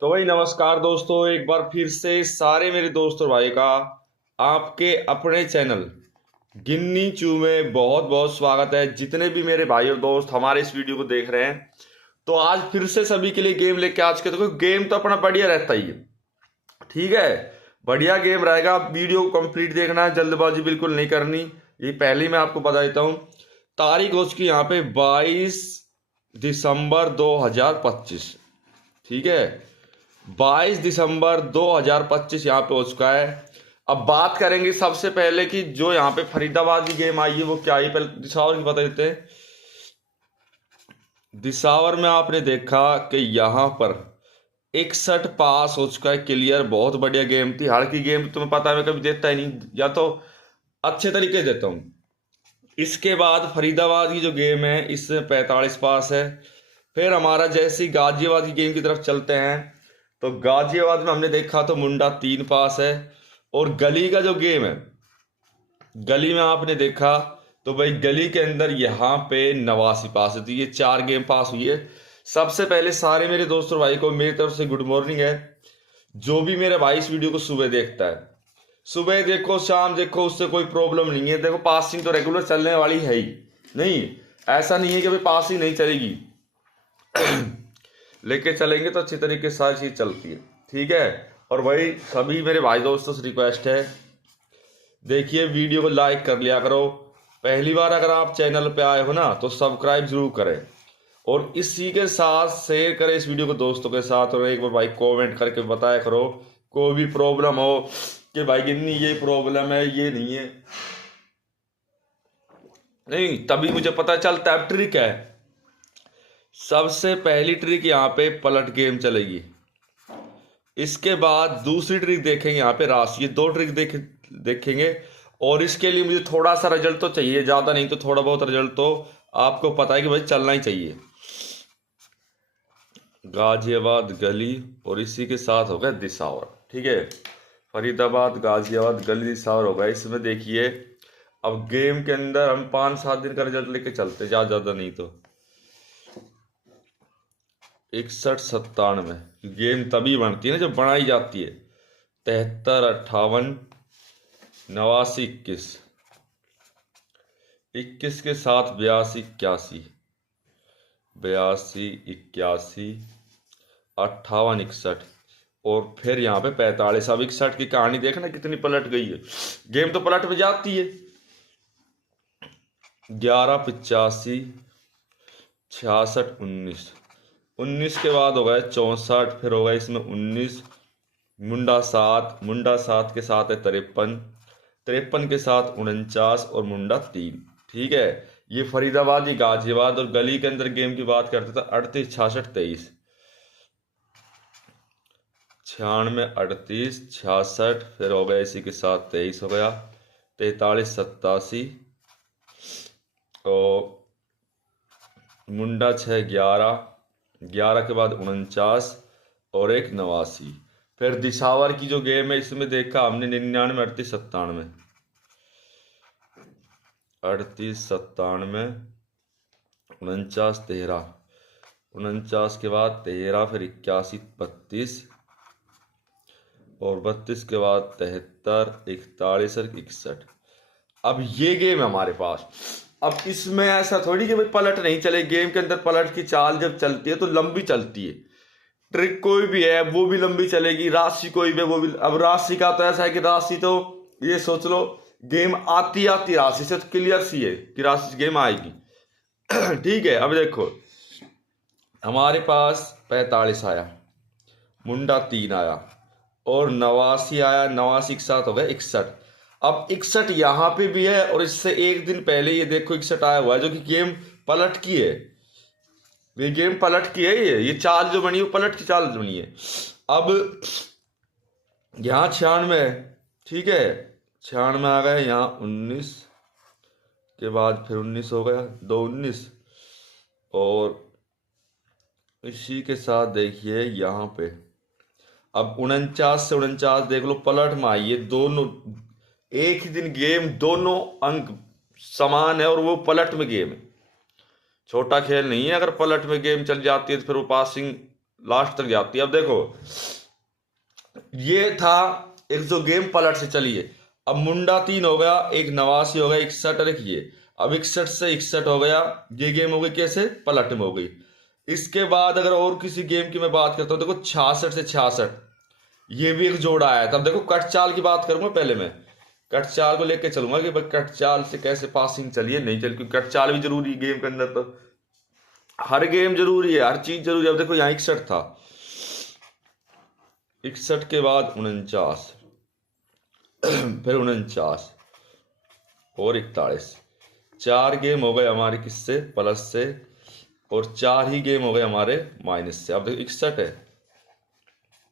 तो भाई नमस्कार दोस्तों, एक बार फिर से सारे मेरे दोस्त और भाई का आपके अपने चैनल गिन्नी चू में बहुत बहुत स्वागत है। जितने भी मेरे भाई और दोस्त हमारे इस वीडियो को देख रहे हैं, तो आज फिर से सभी के लिए गेम लेके आज के, तो गेम तो अपना बढ़िया रहता ही है, ठीक है। बढ़िया गेम रहेगा, वीडियो को कंप्लीट देखना है, जल्दबाजी बिल्कुल नहीं करनी। ये पहले ही मैं आपको बता देता हूँ। तारीख हो चुकी यहाँ पे 22 दिसंबर 2025, ठीक है। 22 दिसंबर 2025 यहाँ पे हो चुका है। अब बात करेंगे सबसे पहले कि जो यहाँ पे फरीदाबाद की गेम आई है वो क्या आई। पहले दिसावर की बता देते हैं। दिसावर में आपने देखा कि यहाँ पर 61 पास हो चुका है, क्लियर। बहुत बढ़िया गेम थी। हालांकि गेम तुम्हें पता है मैं कभी देता ही नहीं, या तो अच्छे तरीके से देता हूँ। इसके बाद फरीदाबाद की जो गेम है इसमें 45 पास है। फिर हमारा जैसे ही गाजियाबाद की गेम की तरफ चलते हैं, तो गाजियाबाद में हमने देखा तो मुंडा 3 पास है। और गली का जो गेम है, गली में आपने देखा तो भाई गली के अंदर यहाँ पे 89 पास है। तो ये 4 गेम पास हुई है। सबसे पहले सारे मेरे दोस्तों भाई को मेरी तरफ से गुड मॉर्निंग है। जो भी मेरे भाई इस वीडियो को सुबह देखता है, सुबह देखो शाम देखो, उससे कोई प्रॉब्लम नहीं है। देखो पासिंग तो रेगुलर चलने वाली है ही नहीं, ऐसा नहीं है कि भाई पासिंग नहीं चलेगी। लेके चलेंगे तो अच्छी तरीके से सारी चीज चलती है, ठीक है। और भाई सभी मेरे भाई दोस्तों से रिक्वेस्ट है, देखिए वीडियो को लाइक कर लिया करो। पहली बार अगर आप चैनल पे आए हो ना, तो सब्सक्राइब जरूर करें और इसी के साथ शेयर करें इस वीडियो को दोस्तों के साथ। और एक बार भाई कमेंट करके बताया करो कोई भी प्रॉब्लम हो कि भाई गिन्नी ये प्रॉब्लम है, ये नहीं है, नहीं तभी मुझे पता चलता है। ट्रिक है, सबसे पहली ट्रिक यहाँ पे पलट गेम चलेगी। इसके बाद दूसरी ट्रिक देखेंगे यहाँ पे राशि। ये 2 ट्रिक देखेंगे। और इसके लिए मुझे थोड़ा सा रिजल्ट तो चाहिए, ज्यादा नहीं तो थोड़ा बहुत रिजल्ट तो आपको पता है कि भाई चलना ही चाहिए। गाजियाबाद गली और इसी के साथ हो गया दिसावर, ठीक है। फरीदाबाद गाजियाबाद गली दिसावर हो गया। इसमें देखिए अब गेम के अंदर हम 5-7 दिन का रिजल्ट लेके चलते, ज्यादा नहीं तो 61-97 गेम तभी बनती है ना जब बनाई जाती है। 73-58 89-21 21 के साथ 82-81 82-81 58-61 और फिर यहाँ पे 45। अब 61 की कहानी देखना कितनी पलट गई है। गेम तो पलट में जाती है। 11-85 66-19 19 के बाद हो गया 64, फिर हो गया इसमें 19 मुंडा 7 के साथ है 53 के साथ 49 और मुंडा 3, ठीक है। ये फरीदाबाद, ये गाजियाबाद। और गली के अंदर गेम की बात करते तो 38-66-23 96-38-66 फिर हो गया इसी के साथ 23 हो गया 43-87 और मुंडा 6-11 के बाद 49 और एक 89। फिर दिसावर की जो गेम है इसमें देखा हमने 99-38-97 38-97 49-13 49 के बाद 13 फिर 81-32 और 32 के बाद 73-41 और 61। अब ये गेम है हमारे पास। अब इसमें ऐसा थोड़ी कि भाई पलट नहीं चले। गेम के अंदर पलट की चाल जब चलती है तो लंबी चलती है। ट्रिक कोई भी है वो भी लंबी चलेगी, राशि कोई भी है वो भी। अब राशि का तो ऐसा है कि राशि तो ये सोच लो गेम आती आती राशि से तो क्लियर सी है कि राशि से गेम आएगी। ठीक है। अब देखो हमारे पास 45 आया, मुंडा 3 आया और 89 आया। 89 के साथ हो गया 61। अब 61 यहाँ पे भी है और इससे एक दिन पहले ये देखो 61 आया हुआ है, जो कि गेम पलट की है। ये गेम पलट की है। ये चाल जो बनी है वो पलट की चाल बनी है। अब यहाँ 96 है, ठीक है। 96 आ गया, यहाँ 19 के बाद फिर 19 हो गया 2-19 और इसी के साथ देखिए यहाँ पे अब 49 से 49 देख लो पलट में आई है। दोनों एक ही दिन गेम, दोनों अंक समान है और वो पलट में गेम है। छोटा खेल नहीं है। अगर पलट में गेम चल जाती है तो फिर वो पासिंग लास्ट तक जाती है। अब देखो ये था एक जो गेम पलट से चली है। अब मुंडा 3 हो गया, एक 89 हो गया, 61 और एक ये। अब 61 से 61 हो गया, ये गेम हो गई कैसे पलट में हो गई। इसके बाद अगर और किसी गेम की मैं बात करता हूँ, देखो 66 से 66 ये भी एक जोड़ा आया था। अब देखो कट चाल की बात करूंगा, पहले मैं कट चाल को लेके चलूंगा कि भाई कट चाल से कैसे पासिंग चलिए नहीं चली, क्योंकि कट चाल भी जरूरी है गेम के अंदर। तो हर गेम जरूरी है, हर चीज जरूरी है। अब देखो यहाँ 61 था, 61 के बाद 49, फिर 49 और 41। 4 गेम हो गए हमारे किससे प्लस से, और 4 ही गेम हो गए हमारे माइनस से। अब देखो 61 है,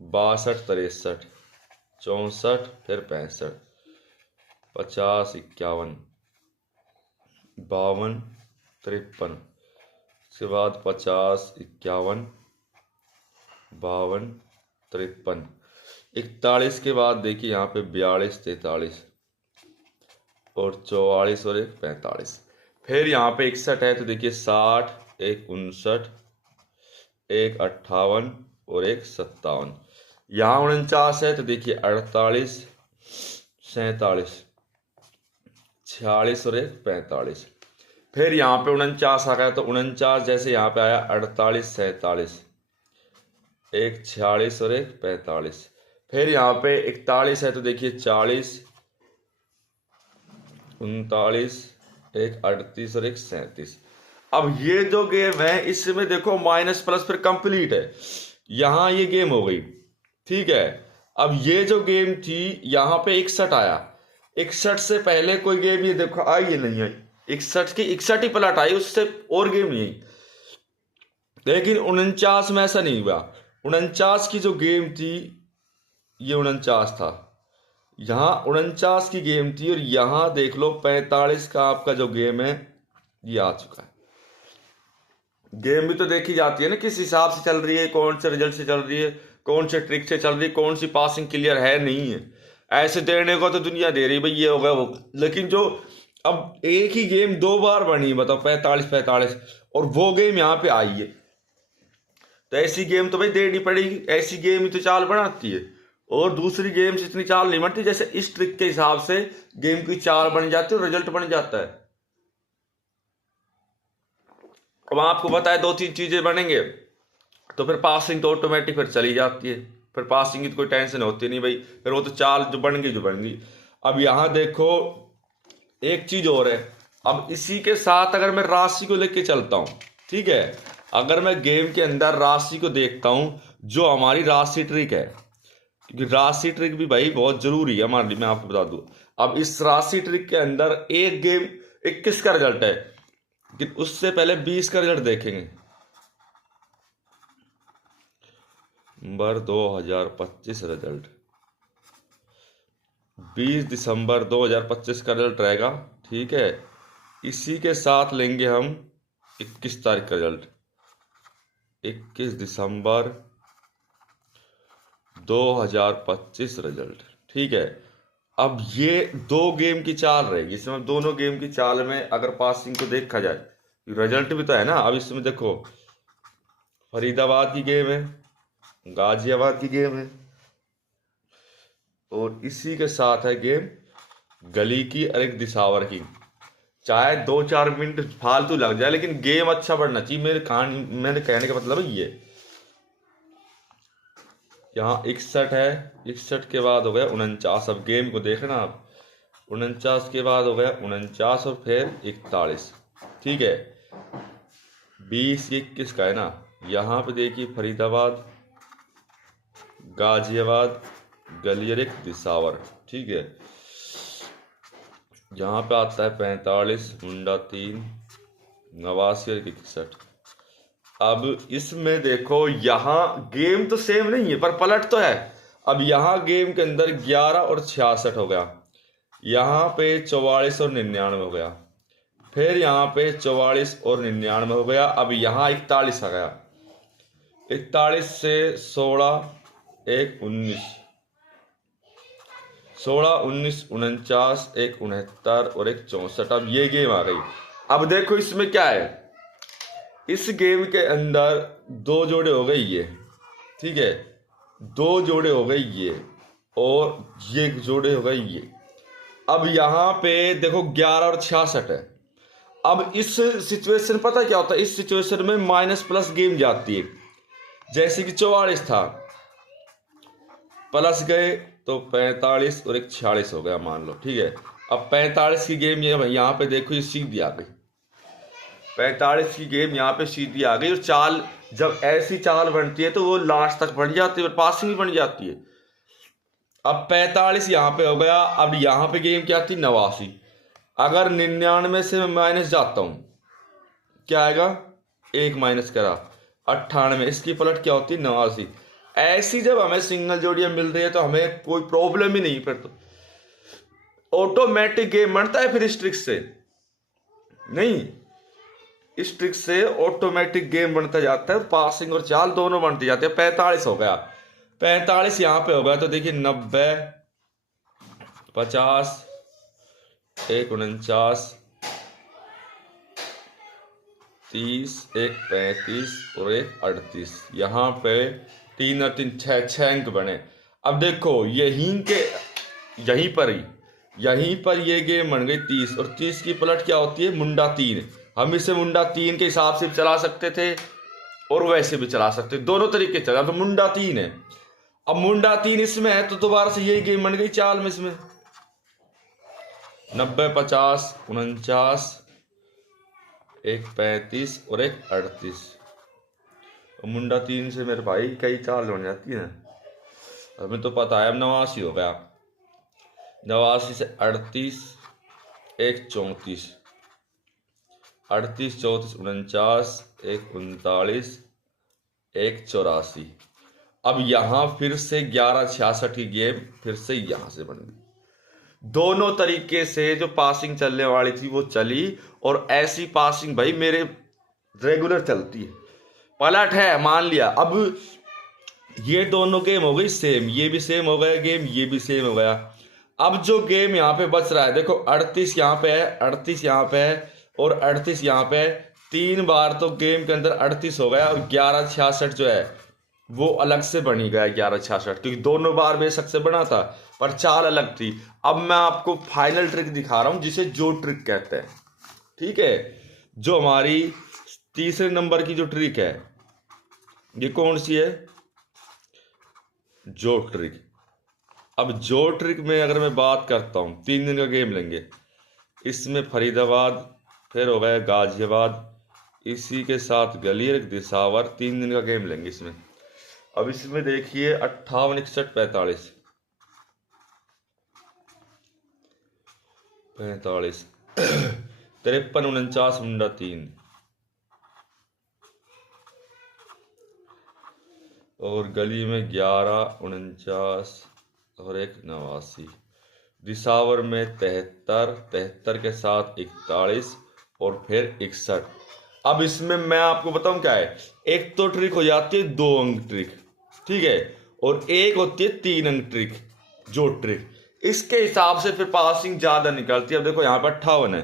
62, 63, 64, फिर 65, 50, 51, 52, 53। उसके बाद 50, 51, 52, 53। 41 के बाद देखिए यहाँ पे 42, 43 और 44 और एक 45। फिर यहाँ पे 61 है तो देखिए 60, एक 59, एक 58 और एक 57। यहाँ 49 है तो देखिए 48, 47, 46 और एक 45। फिर यहाँ पे 49 आ गया तो 49 जैसे यहाँ पे आया 48, 47, एक 46 और एक 45। फिर यहाँ पे 41 है तो देखिए 40, 39, एक 38 और एक 37। अब ये जो गेम है इसमें देखो माइनस प्लस फिर कंप्लीट है। यहाँ ये गेम हो गई, ठीक है। अब ये जो गेम थी यहाँ पे 61 आया, 61 से पहले कोई गेम ये देखो आई है नहीं आई, 61 की 61 ही पलट आई, उससे और गेम नहीं आई। लेकिन 49 में ऐसा नहीं हुआ। 49 की जो गेम थी ये 49 था, यहाँ 49 की गेम थी, और यहाँ देख लो 45 का आपका जो गेम है ये आ चुका है। गेम भी तो देखी जाती है ना किस हिसाब से चल रही है, कौन से रिजल्ट से चल रही है, कौन से ट्रिक से चल रही है, कौन सी पासिंग क्लियर है नहीं है। ऐसे देने को तो दुनिया दे रही भाई ये होगा वो, लेकिन जो अब एक ही गेम 2 बार बनी बताओ 45 45, और वो गेम यहाँ पे आई है, तो ऐसी गेम तो भाई देनी पड़ेगी। ऐसी गेम ही तो चाल बनाती है, और दूसरी गेम से इतनी चाल नहीं बनती। जैसे इस ट्रिक के हिसाब से गेम की चाल बन जाती है और रिजल्ट बन जाता है। अब आपको पता है 2-3 चीजें बनेंगे तो फिर पासिंग तो ऑटोमेटिक फिर चली जाती है, फिर पासिंग की तो कोई टेंशन होती नहीं भाई, फिर वो तो चाल जो बन गई जो बन गई। अब यहाँ देखो एक चीज और है। अब इसी के साथ अगर मैं राशि को लेके चलता हूँ, ठीक है, अगर मैं गेम के अंदर राशि को देखता हूँ, जो हमारी राशि ट्रिक है, क्योंकि राशि ट्रिक भी भाई बहुत जरूरी है हमारे लिए, मैं आपको बता दूं। अब इस राशि ट्रिक के अंदर एक गेम 21 का रिजल्ट है, लेकिन उससे पहले 20 का रिजल्ट देखेंगे। नंबर 2025 रिजल्ट 20 दिसंबर 2025 का रिजल्ट रहेगा, ठीक है। इसी के साथ लेंगे हम 21 तारीख का रिजल्ट, 21 दिसंबर 2025 रिजल्ट, ठीक है। अब ये 2 गेम की चाल रहेगी इसमें, दोनों गेम की चाल में अगर पासिंग को देखा जाए, रिजल्ट भी तो है ना। अब इसमें देखो फरीदाबाद की गेम है, गाजियाबाद की गेम है, और इसी के साथ है गेम गली की और एक दिसावर की। चाहे 2-4 मिनट फालतू लग जाए, लेकिन गेम अच्छा बढ़ना चाहिए। मेरे कहने का मतलब ये, यहाँ 61 है, 61 के बाद हो गया 49। अब गेम को देखना आप, 49 के बाद हो गया 49 और फिर 41, ठीक है। 20 21 का है ना। यहाँ पे देखिए फरीदाबाद, गाजियाबाद, गलियर एक दिसावर, ठीक है। यहाँ पे आता है 45, मुंडा 3, 89 और 61। अब इसमें देखो यहाँ गेम तो सेम नहीं है पर पलट तो है। अब यहाँ गेम के अंदर 11 और 66 हो गया, यहाँ पे 44 और 99 हो गया, फिर यहाँ पे 44 और 99 हो गया। अब यहाँ 41 आ गया, 41 से 16, एक 19, 16, 19, 49, एक 69 और एक 64। अब ये गेम आ गई। अब देखो इसमें क्या है, इस गेम के अंदर 2 जोड़े हो गए ये, ठीक है, 2 जोड़े हो गए ये, और ये जोड़े हो गए ये। अब यहाँ पे देखो 11 और 66 है। अब इस सिचुएशन पता क्या होता है, इस सिचुएशन में माइनस प्लस गेम जाती है। जैसे कि 44 था, प्लस गए तो 45 और एक 46 हो गया मान लो, ठीक है। अब 45 की गेम ये यहाँ पे देखो, ये सीधी आ गई। 45 की गेम यहाँ पे सीधी आ गई, और चाल जब ऐसी चाल बनती है तो वो लास्ट तक बढ़ जाती है और पासिंग भी बन जाती है। अब 45 यहाँ पे हो गया। अब यहाँ पे गेम क्या थी, 89। अगर 99 से मैं माइनस जाता हूँ, क्या आएगा, 1 माइनस करा, 98। इसकी पलट क्या होती है, 89। ऐसी जब हमें सिंगल जोड़ियां मिल रही है तो हमें कोई प्रॉब्लम ही नहीं, फिर तो ऑटोमेटिक गेम बनता है। फिर इस ट्रिक से नहीं, इस ट्रिक से ऑटोमेटिक गेम बनता जाता है, पासिंग और चाल दोनों बनते जाते हैं। 45 हो गया, 45 यहाँ पे हो गया तो देखिए 90, 50, 1 49, 30, 1 35 और 1 38। यहाँ पे 3 और 3 6 अंक बने। अब देखो यहीं पर ये गेम बन गई 30, और 30 की पलट क्या होती है, मुंडा 3। हम इसे मुंडा 3 के हिसाब से भी चला सकते थे और वैसे भी चला सकते, दोनों तरीके चला। तो मुंडा 3 है, अब मुंडा 3 इसमें है तो दोबारा से यही गेम बन गई चाल में। इसमें 90, 50, 49, 1 35 और 1 38। मुंडा 3 से मेरे भाई कई चाल बन जाती है। हमें तो पता है। अब 89 हो गया, 89 से 38, 1 34, 38 34 49, 1 39, 1 84। अब यहाँ फिर से 11 66 की गेम फिर से यहाँ से बन गई। दोनों तरीके से जो पासिंग चलने वाली थी वो चली, और ऐसी पासिंग भाई मेरे रेगुलर चलती है। पलट है मान लिया, अब ये दोनों गेम हो गई सेम, ये भी सेम हो गया गेम, ये भी सेम हो गया। अब जो गेम यहाँ पे बच रहा है देखो, 38 यहाँ पे है, 38 यहाँ पे है और 38 यहाँ पे है। 3 बार तो गेम के अंदर 38 हो गया, और 11 66 जो है वो अलग से बनी गया 11 66, क्योंकि दोनों बार बेशक से बना था पर चाल अलग थी। अब मैं आपको फाइनल ट्रिक दिखा रहा हूं जिसे जो ट्रिक कहते हैं, ठीक है। जो हमारी तीसरे नंबर की जो ट्रिक है, ये कौन सी है, जो ट्रिक। अब जो ट्रिक में अगर मैं बात करता हूं, 3 दिन का गेम लेंगे। इसमें फरीदाबाद, फिर हो गया गाजियाबाद, इसी के साथ गलीर दिसावर, 3 दिन का गेम लेंगे इसमें। अब इसमें देखिए 58 61 45 45 53 49 मुंडा 3 और गली में 11 49 और 1 89। दिसावर में 73 के साथ 41 और फिर 61। अब इसमें मैं आपको बताऊं क्या है, एक तो ट्रिक हो जाती है 2 अंक ट्रिक, ठीक है, और एक होती है 3 अंक ट्रिक, जो ट्रिक। इसके हिसाब से फिर पासिंग ज्यादा निकलती है। अब देखो यहाँ पर 58 है,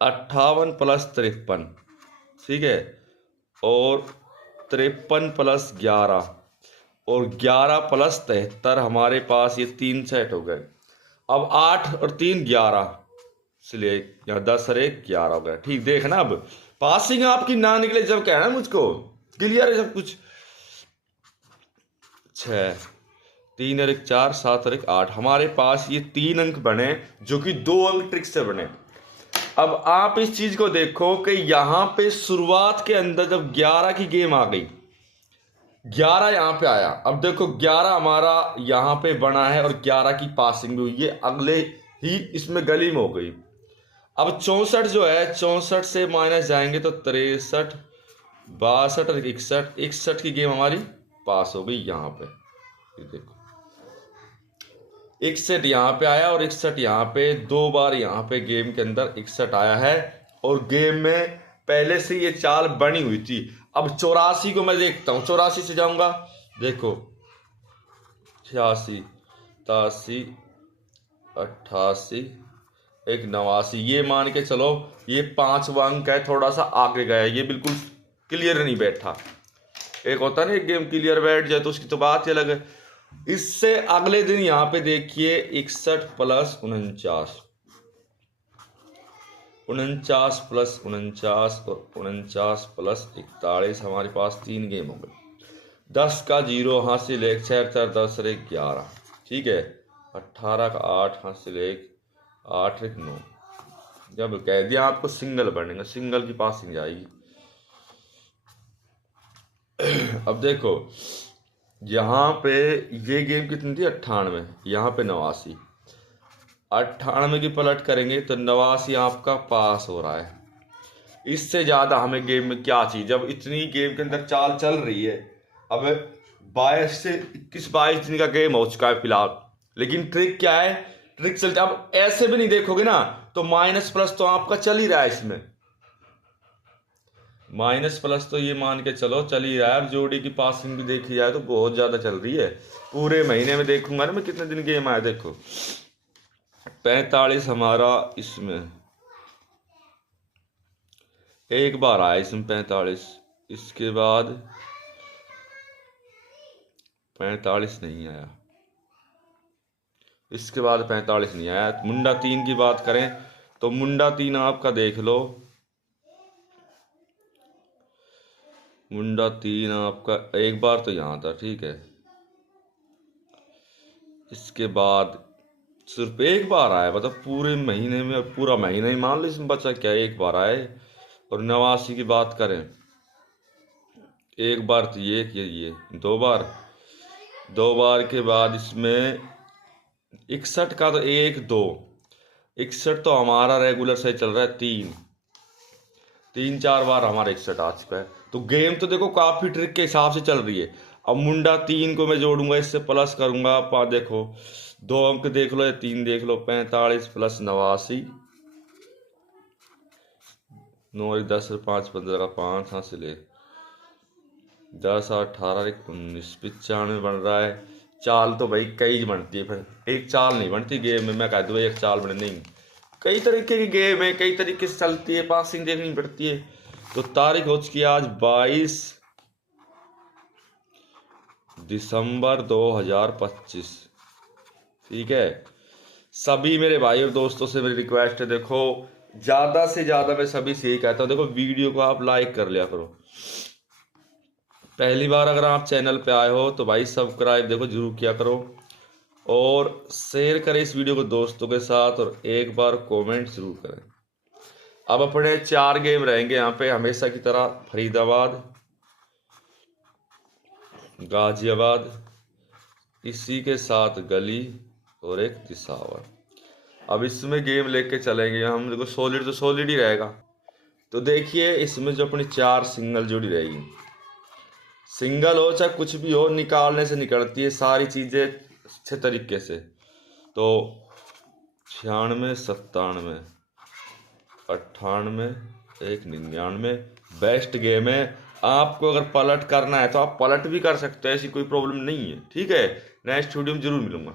58 प्लस 53, ठीक है, और 53 प्लस 11 और 11 प्लस 73, हमारे पास ये 3 सेट हो गए। अब 8 और 3 11, इसलिए यहाँ 10 और 1 11 हो गया, ठीक। देखना अब पासिंग आपकी ना निकले जब कहना मुझको, क्लियर है सब कुछ। 6 3 और 1 4 7 और 1 8, हमारे पास ये 3 अंक बने जो कि 2 अंक ट्रिक से बने। अब आप इस चीज को देखो कि यहां पे शुरुआत के अंदर जब 11 की गेम आ गई, 11 यहाँ पे आया। अब देखो 11 हमारा यहाँ पे बना है और 11 की पासिंग भी हुई, ये अगले ही इसमें गली में हो गई। अब 64 जो है, 64 से माइनस जाएंगे तो 63 62 और 61, 61 की गेम हमारी पास हो गई यहाँ पे। ये देखो 61 यहाँ पे आया और 61 यहाँ पे, 2 बार यहाँ पे गेम के अंदर 61 आया है, और गेम में पहले से ये चाल बनी हुई थी। अब 84 को मैं देखता हूँ, 84 से जाऊंगा, देखो 86 87 88 1 89, ये मान के चलो ये 5वां अंक है, थोड़ा सा आगे गया, ये बिल्कुल क्लियर नहीं बैठा। एक होता है ना एक गेम क्लियर बैठ जाए तो उसकी तो बात ही अलग है। इससे अगले दिन यहाँ पे देखिए 61 प्लस 49, 49 प्लस 49 और 49 प्लस 41, हमारे पास 3 गेम हो गए। 10 का 0 हासिल 1, 6 4 10 और 11, ठीक है। 18 का 8 हासिल 1, 8 1 9। जब कह दिया आपको सिंगल बनेगा, सिंगल की पासिंग जाएगी। अब देखो यहाँ पे ये गेम कितनी थी 98, यहाँ पे 89। 98 की पलट करेंगे तो 89 आपका पास हो रहा है। इससे ज़्यादा हमें गेम में क्या चाहिए जब इतनी गेम के अंदर चाल चल रही है। अब 22 से 21-22 दिन का गेम हो चुका है फिलहाल, लेकिन ट्रिक क्या है, ट्रिक चलते अब ऐसे भी नहीं देखोगे ना तो माइनस प्लस तो आपका चल ही रहा है। इसमें माइनस प्लस तो ये मान के चलो चल ही रहा है। अब जोड़ी की पासिंग भी देखी जाए तो बहुत ज़्यादा चल रही है। पूरे महीने में देखूंगा ना मैं कितने दिन गेम आया, देखो 45 हमारा इसमें एक बार आया, इसमें 45, इसके बाद 45 नहीं आया, इसके बाद 45 नहीं आया। मुंडा 3 की बात करें तो मुंडा 3 आपका देख लो, मुंडा 3 आपका एक बार तो यहाँ था, ठीक है। इसके बाद सिर्फ एक बार आया, मतलब पूरे महीने में, पूरा महीना ही मान लो इसमें बचा क्या, एक बार आए। और 89 की बात करें एक बार तो ये 2 बार के बाद इसमें 61 का तो 1 2, 61 तो हमारा रेगुलर से चल रहा है, 3 4 बार हमारा 61 आ चुका है। तो गेम तो देखो काफ़ी ट्रिक के हिसाब से चल रही है। अब मुंडा 3 को मैं जोड़ूंगा, इससे प्लस करूंगा, आप देखो 2 अंक देख लो या 3 देख लो, 45 प्लस 89, 9 10 5 15 का 5 हासिल 10 18 19, 95 बन रहा है। चाल तो भाई कई बनती है, फिर एक चाल नहीं बनती गेम में, मैं कह दूँ एक चाल बने नहीं, कई तरीके की गेम है, कई तरीके से चलती है, पासिंग देखनी पड़ती है। तो तारीख हो चुकी है आज 22 दिसंबर 2025, ठीक है। सभी मेरे भाई और दोस्तों से मेरी रिक्वेस्ट है, देखो ज़्यादा से ज़्यादा मैं सभी से यही कहता हूँ, देखो वीडियो को आप लाइक कर लिया करो। पहली बार अगर आप चैनल पे आए हो तो भाई सब्सक्राइब देखो जरूर किया करो, और शेयर करें इस वीडियो को दोस्तों के साथ, और एक बार कमेंट जरूर करें। अब अपने 4 गेम रहेंगे यहाँ पे हमेशा की तरह, फरीदाबाद, गाजियाबाद, इसी के साथ गली और एक दिसावर। अब इसमें गेम लेके चलेंगे हम, देखो सॉलिड तो सॉलिड ही रहेगा। तो देखिए इसमें जो अपनी 4 सिंगल जोड़ी रहेगी, सिंगल हो चाहे कुछ भी हो, निकालने से निकलती है सारी चीज़ें अच्छे तरीके से। तो 96 97 98 1 99 बेस्ट गेम है। आपको अगर पलट करना है तो आप पलट भी कर सकते हैं, ऐसी कोई प्रॉब्लम नहीं है, ठीक है। नेक्स्ट वीडियो में जरूर मिलूंगा।